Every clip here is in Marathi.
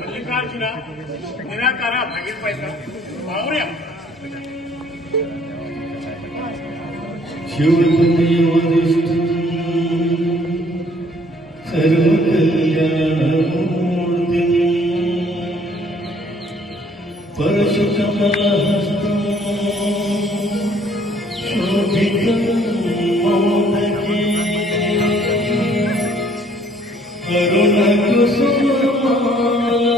मल्लिकार्जुना निराकारा भागीरपायचा वावऱ्या शिवदेवदृष्टी सर्वकल्याणमूर्ति परशुकमलहस्तं शोभितं मोदके करुणकुसुममाला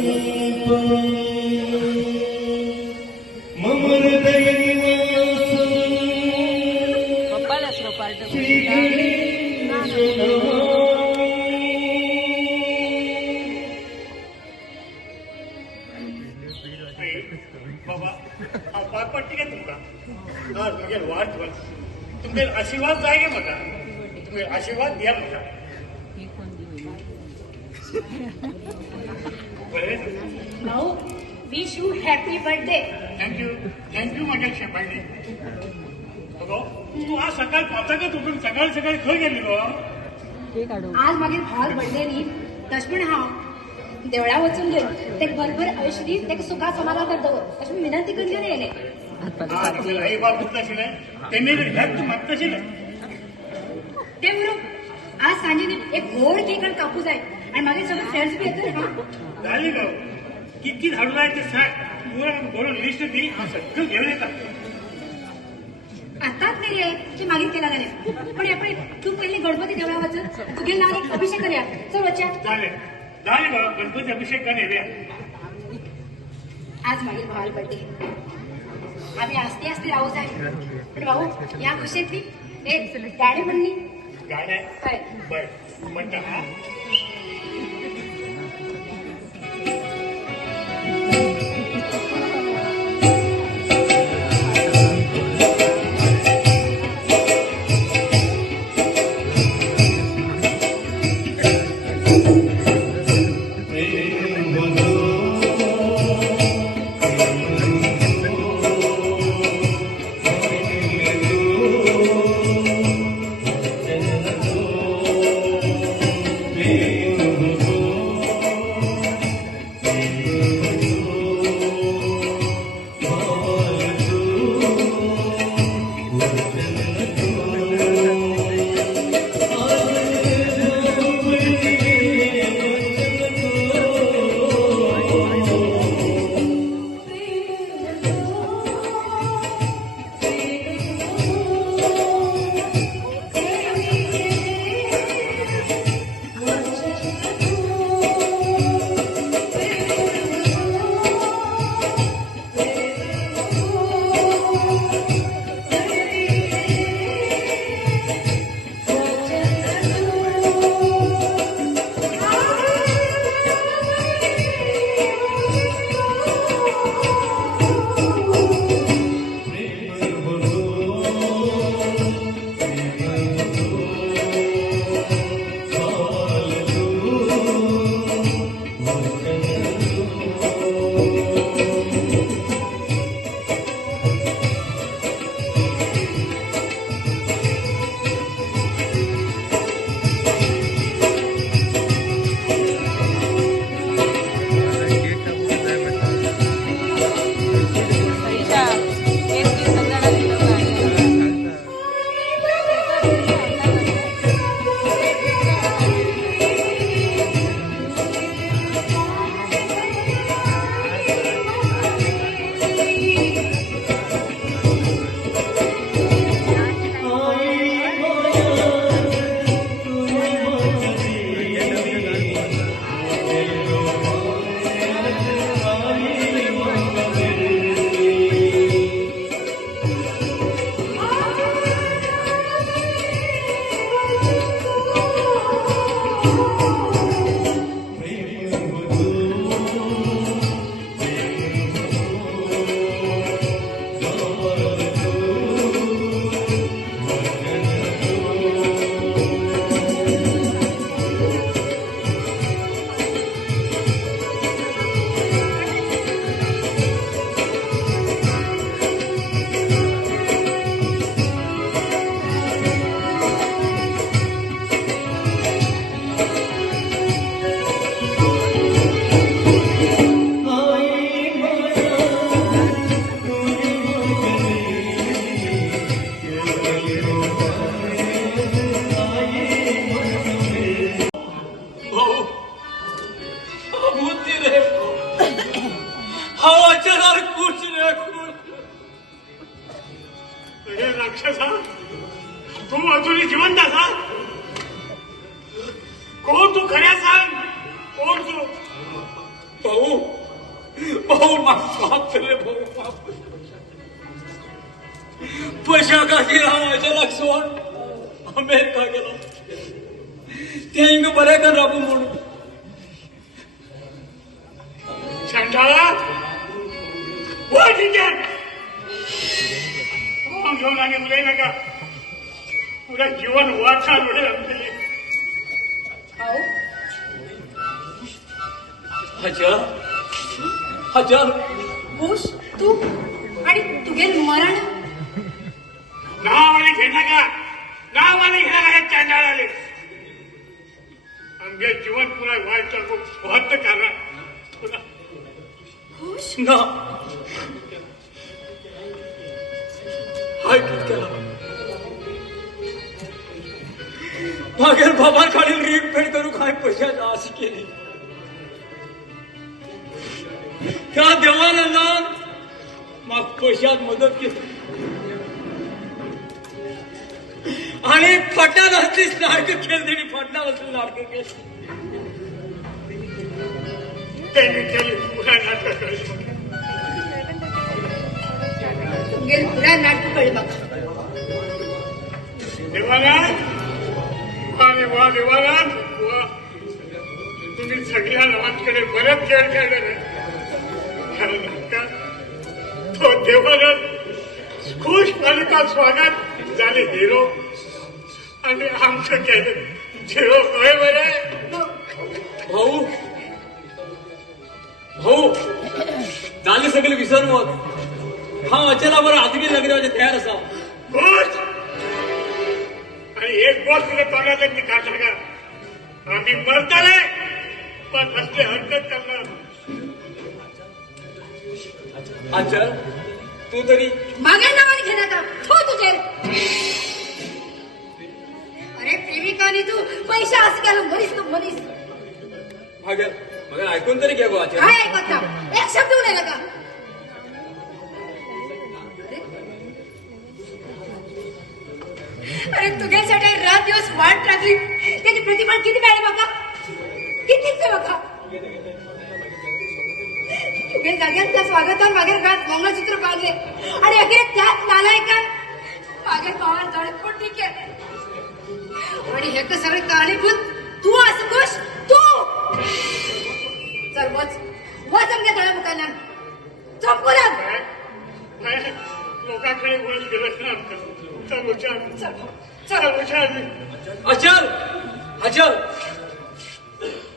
व्यालम्बोदररूपम् मम हृदयनिवासम् बाबा हा पारपट्टी काय तुमका आज म्हणजे वाढ तुमचे आशीर्वाद जाय गे म्हाका तुम्ही आशीर्वाद द्या म्हाका भाऊ wish you happy birthday. Thank you माझ्या शेपायने बघो तू आज सकाळ 5 उठून सकाळी खंय गेली गो आज मागीर भावाक बर्थडे न्ही तशें हांव देवळा वचून घेवन ते भरभर आयुश्री ते सुखा समाधान दवर अशें विनंती करून घेवन येयलें. आई बाप आशिल्ले तेणी हेच तू मागताशिल्लें ते बरोबर आज सांजे न्ही एक व्हड केक कापू जाय आनी मागीर सगळे फ्रेंड्स बी येतले हां. झाली गो किती धाडू जाय ते सांग बरोबर लिस्ट दी हांव सगळं घेऊन येता आताच नाही रे की मागीर केला जाल्यार पण हे पळय तू पयलीं गणपती देवळा वचून तुगे नांव एक अभिषेक करया. चल वचया. झाले गो गणपती अभिषेक कर येया आज मागीर भावाल बर्थडे आम्ही आस्ते आस्ते राहू जाय पण भाऊ या खुशेतली एक गाडी म्हणली गाड्या हय बर म्हणता हा प्रेम जिवंत असा कोण तू खऱ्या सांग कोण तू भाऊ भाऊ माफ केले भाऊ माफ पैशाखातीर हांव म्हज्या लागसोन अमेरिका गेलो ते हिंगा बरें कर राबू म्हणून छंडाळा व टिकेट कोण घेऊन आणि उलय नका पुरा जीवन वाचा उडे आमचे हजार हजार खुश तू आणि तुगे मरण नाव आणि घे नका नाव आणि घे नका छंडाळाले आमचे जीवन पुरा वाचा बहुत करा पुरा खुश ना हाय कित केला मागीर बाबा कडेन रीट पेड करूंक हांवें पयशांची आस केली त्या देवानंदान म्हाका पयशांत मदत केली आणि फटात असली नाटकं केली तेणी फटात असली नाटकं केली त्यांनी केली पुरा नाटक कळली तुगे पुरा नाटक कळलं बघा देवाला आणि वा देवाला वा तुम्ही सगळ्या लोकांकडे बरेच खेळ खेळले रे तो देवाला खुश पालिका स्वागत झाले हिरो आणि आमचं केलं झिरो होय बरे भाऊ भाऊ झाले सगळे विसरून हा अचला बरं आजगी लग्नाचे तयार असा खुश आणि एक गोष्ट तुला तोंडात मी काढला का आम्ही मरताले पण असले हरकत करणार अचल तू तरी मागे नावाने घे नका थो तुझे अरे प्रेमिकाने तू पैसा असं केलं मनीस तू मनीस मगर मगर ऐकून तरी घे गो अचल काय ऐकत ना एक शब्द उडायला का अरे तुझ्यासाठी रात दिवस वाट लागली त्याची प्रतिफळ किती मिळाली बघा कितीच बघा तुझ्या जाग्यांच्या स्वागतावर मागे रात मंगळसूत्र बांधले आणि अखेर त्याच नालायकात मागे भावाला जळखोट ठीक आहे आणि हे तर सगळे कारणीभूत तू असं खुश तू चल वच वच आमच्या तळमुखांना चमकुला लोकांकडे वळून गेलं ना चल उचार चल चल उचार अचल अचल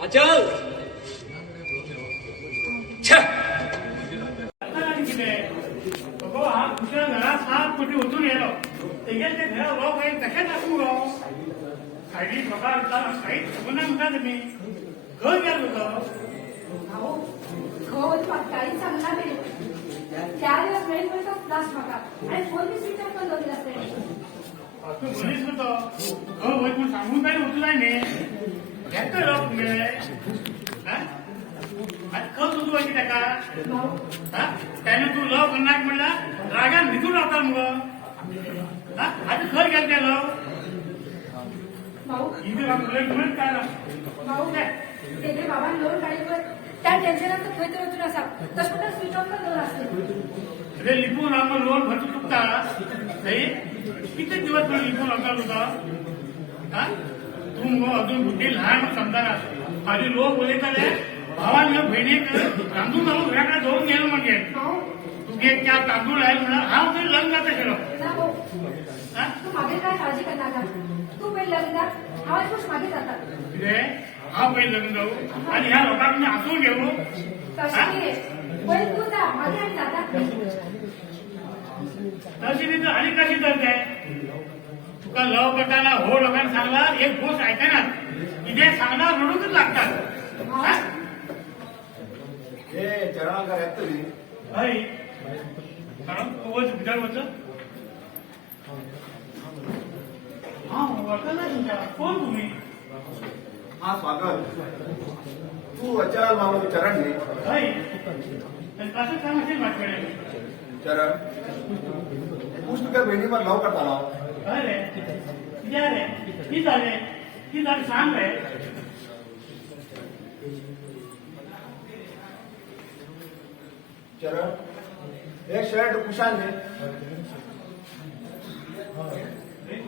अचल छे हा दुसऱ्या घरात 7 कोटी उठून येलो त्याच्या ते घरा भाऊ काही कशा टाकू राव काही प्रकार काही गुन्हा म्हणता तुम्ही घर गेलो होतं खोल काही चांगला मिळेल त्या दिवस वेळ मिळतो क्लास मागा आणि फोन स्विच ऑफ बंद होईल असते तू बोलीस होतो घर होईल पण सांगून काही उचलाय नाही घेत लोक मिळे खत उचवायची त्याका त्याने तू लव करणार म्हणला रागान भिजून राहता मग आता खर घ्याल त्याला भाऊ इथे म्हणून काय भाऊ काय त्याचे बाबा लोन काढीवर त्या टेन्शनात खैतर होतून असा तसं स्विच ऑफ पण लोन असते अरे लिपून आपण लोन भरतो चुकता नाही किती दिवस पण लिपून लागणार होता तू मग अजून बुद्धी लहान समजा आधी लोक बोले का भावानं बहिणीक तांदूळ घालून घराकडे जाऊन गेलो म्हणजे तू एक त्या तांदूळ आहे म्हणा हा ते लग्न जातं गेलो तू मागे काय काळजी करणार का तू पहिले लग्न आवाज खुश मागे जातात रे हा पहिले लग्न जाऊ आणि ह्या लोकांना हसून घेऊ कशी पण तू जा मागे आणि जातात तशी तिथं आणि कशी करते तुका लव करताना हो लोकांना सांगला एक गोष्ट ऐकणार इथे सांगणार रडूनच लागतात हे चरणांका येतली हय कारण कवच भितर होतं हा वळखला तुमच्या कोण तुम्ही हा स्वागत तू अचल मामा चरण घे हय कसं काम असेल माझ्याकडे चरण तूच तुझ्या बहिणीवर लव करताना अरे रे ती झाले सांग रे चरण एक शर्ट कुशाल दे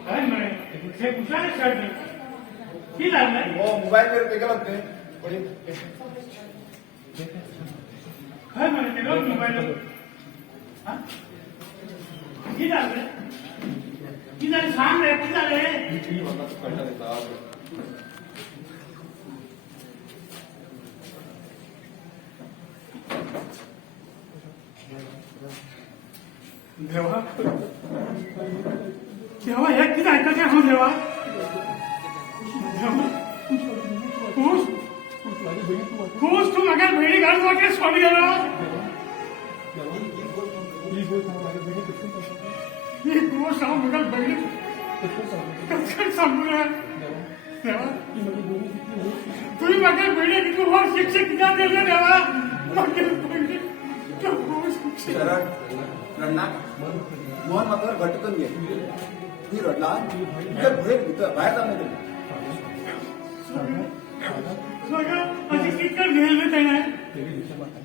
काय म्हणे हे कुठला शर्ट ती झालं वो मोबाईल वर पे गेला ते काय म्हणे ते रोज मोबाईल ती झालं ती झाली सांग रे ती झाले देवा देवा हे किती ऐकायचे हो देवा खुश खुश तू माझ्या बहिणी घालून वाटले सोडी गेला ही गोष्ट माझ्या बहिणी कसं सांगू देवा तुम्ही माझ्या बहिणी किती वर शिक्षक किती दिले देवा माझ्या बहिणी चरण रडणार मोहन मात्र घटकन घे ती रडला इतर भुळे बाहेर जाऊन गेली अशी कितकं घेतलं त्याने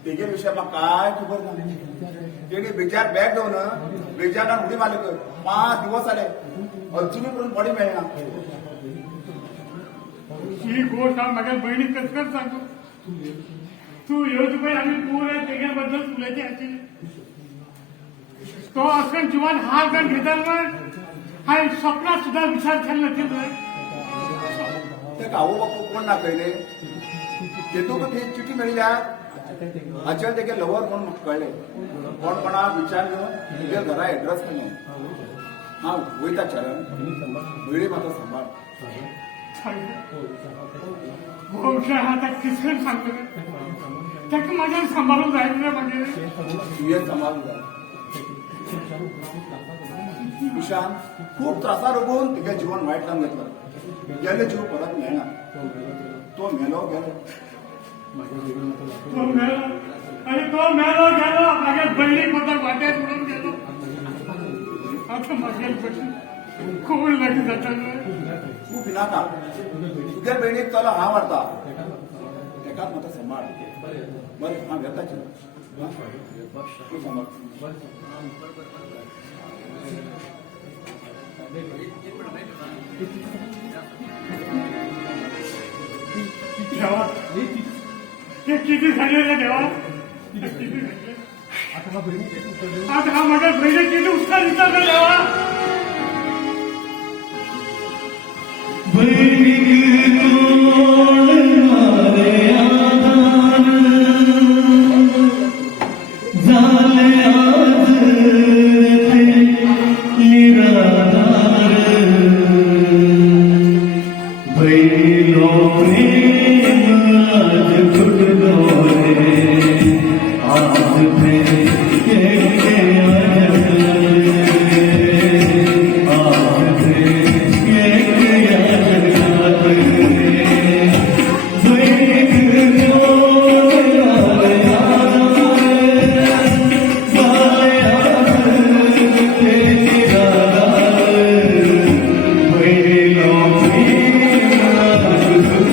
तेजे विषय मग काय खबर नाही तेने बेजार बॅग घेऊन बेजारला उडी मारले कर 5 दिवस आले अजूनही करून बॉडी मिळणार ही गोष्ट माझ्या बहिणी कसं सांगू तू येऊच पण आम्ही पुऱ्या त्याच्याबद्दल तुलाची असेल तो असं जीवन हा जण घेताना हा स्वप्नात सुद्धा विचार केला नसेल ते गावो बापू कोण ना कळले ते तो ते चिठी मिळल्या अचल ते लवर कोण कळले कोण कोणा विचार घेऊन तुझ्या घरा ऍड्रेस घेऊन हा वयता चरण वेळी मात्र सांभाळ आता किसकन सांगतो त्याचं माझ्या सांभाळून जायचं म्हणजे तुझे सांभाळून जा ईशान खूप त्रासा रोगून तिच्या जीवन वाईट काम घेतलं गेले जीव परत मिळणार तो मेलो गेलो तो मेलो आणि तो मेलो गेलो माझ्या बहिणी माझा वाट्यात उडून गेलो आता माझ्या बहिणी कोण लागेल जातात तू पिनाका तुझ्या बहिणीक चला हा वाटता एकाच मात्र सांभाळ बरं हा व्यर्थाची तू सांभाळ देवा हे किती झाले रे देवा आता हा माझ्या बहिणी किती उत्साह दिसतात रे देवा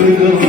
Thank you.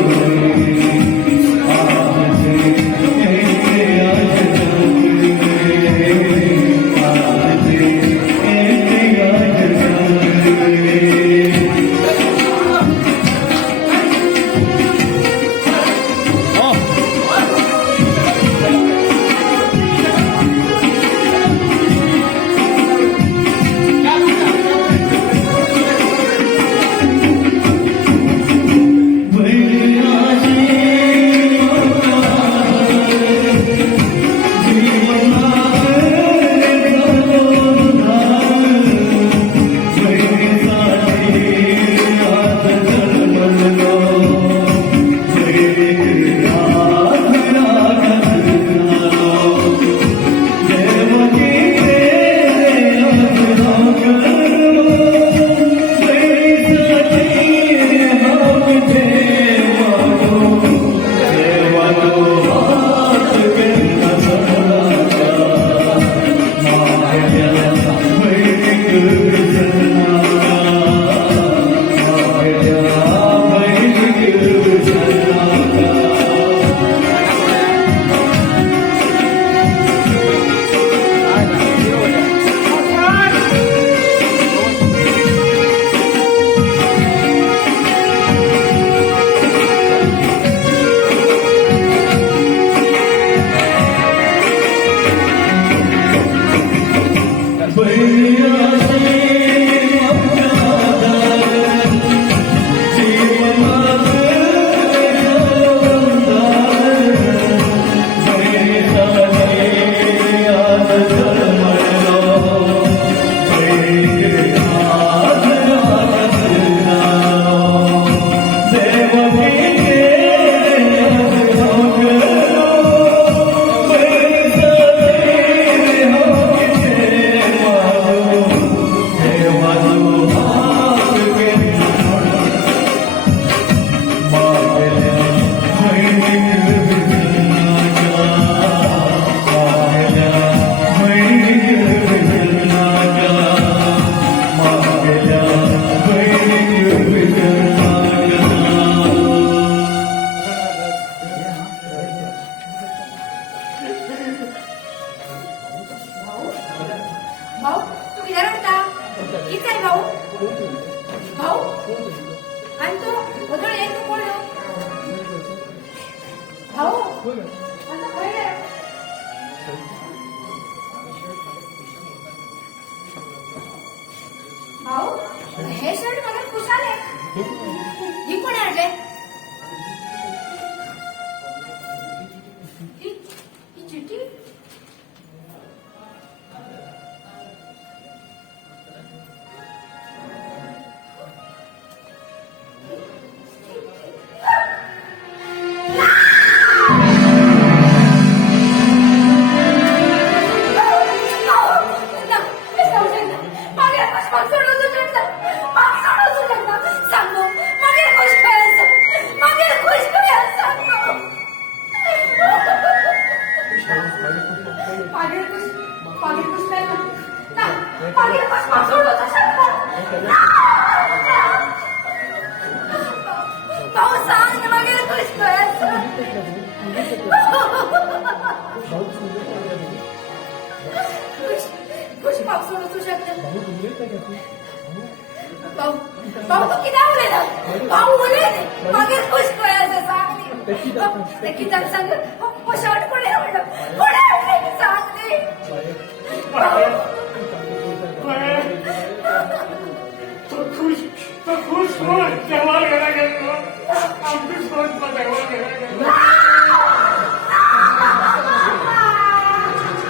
आणि तो बदल एक कोण भाऊ आता पहिले भाऊ हे शर्ट मला कुशाले ही कोणी आणले ही चिठ्ठी खुश पाऊस सोडू शकतो भाऊ भाऊ तू किती बोले ना भाऊ बोले मागे खुश करायचं सांगली किती सांग शर्ट कोणी आवडलं कोणी आवडलं सांगली तो खुश हो तेव्हा गेला गेलो अगदी सोच तेव्हा गेला गेलो